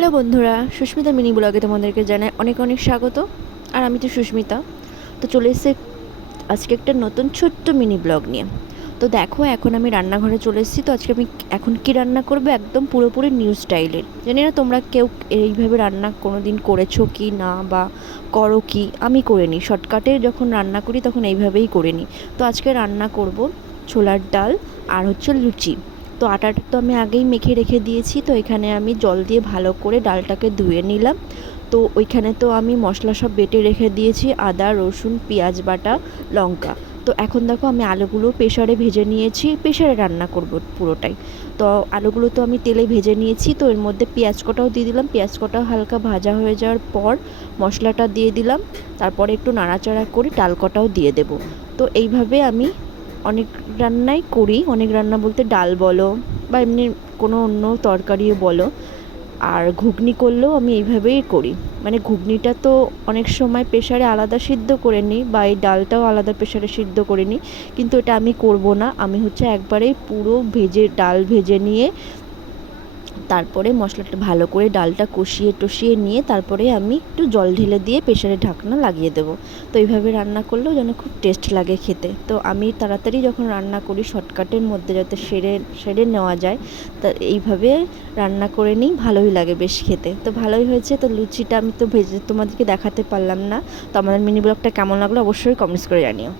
Hello বন্ধুরা, Susmita mini ব্লগে তোমাদেরকে জানাই অনেক অনেক স্বাগত। আর আমি তো সুস্মিতা। তো চলে এসেছি আজকে একটা নতুন ছোট্ট মিনি ব্লগ নিয়ে। তো দেখো, এখন আমি রান্নাঘরে চলে এসেছি। তো আজকে আমি এখন কি রান্না করব একদম পুরোপুরি নিউ স্টাইলের। জানি না তোমরা কেউ এইভাবে রান্না কোনো দিন করেছ কি না বা করো কি? আমি করে নিই। শর্টকাটে যখন রান্না করি তখন এইভাবেই করে নিই। তো আজকে রান্না করব ছোলার ডাল আর হচ্ছে লুচি। তো আটাটা তো আমি আগেই মেখে রেখে দিয়েছি, তো এখানে আমি জল দিয়ে ভালো করে ডালটাকে ধুয়ে নিলাম। তো ওইখানে তো আমি মশলা সব বেটে রেখে দিয়েছি, আদা, রসুন, পেঁয়াজ বাটা, লঙ্কা। তো এখন দেখো আমি আলুগুলো প্রেশারে ভেজে নিয়েছি প্রেশারে রান্না করব পুরোটাই। তো আলুগুলো তো আমি তেলে ভেজে নিয়েছি, তো এর মধ্যে পেঁয়াজ কটাও দিয়ে দিলাম, পেঁয়াজ কটাও হালকা ভাজা হয়ে যাওয়ার পর মশলাটা দিয়ে দিলাম। তারপরে একটু নাড়াচাড়া করে ডাল কটাও দিয়ে দেবো। তো এইভাবে আমি অনেক রান্নাই করি। অনেক রান্না বলতে ডাল বলো বা এমনি কোনো অন্য তরকারিও বলো। আর ঘুগনি করলেও আমি এইভাবেই করি। মানে ঘুগনিটা তো অনেক সময় প্রেশারে আলাদা সিদ্ধ করে নিই বা এই ডালটাও আলাদা প্রেশারে সিদ্ধ করে নিই। কিন্তু এটা আমি করব না। আমি হচ্ছে একবারেই পুরো ভেজে, ডাল ভেজে নিয়ে তারপরে মশলাটা ভালো করে ডালটা কষিয়ে টষিয়ে নিয়ে তারপরে আমি একটু জল ঢেলে দিয়ে প্রেশারে ঢাকনা লাগিয়ে দেবো। তো এইভাবে রান্না করলেও যেন খুব টেস্ট লাগে খেতে। তো আমি তাড়াতাড়ি যখন রান্না করি শর্টকাটের মধ্যে যাতে সেরে সেরে নেওয়া যায়, তা এইভাবে রান্না করে নিই, ভালোই লাগে বেশ খেতে। তো ভালোই হয়েছে, তো লুচিটা আমি তো ভেজে তোমাদেরকে দেখাতে পারলাম না। তো আমাদের মিনি ব্লগটা কেমন লাগল অবশ্যই কমেন্টস করে জানিও।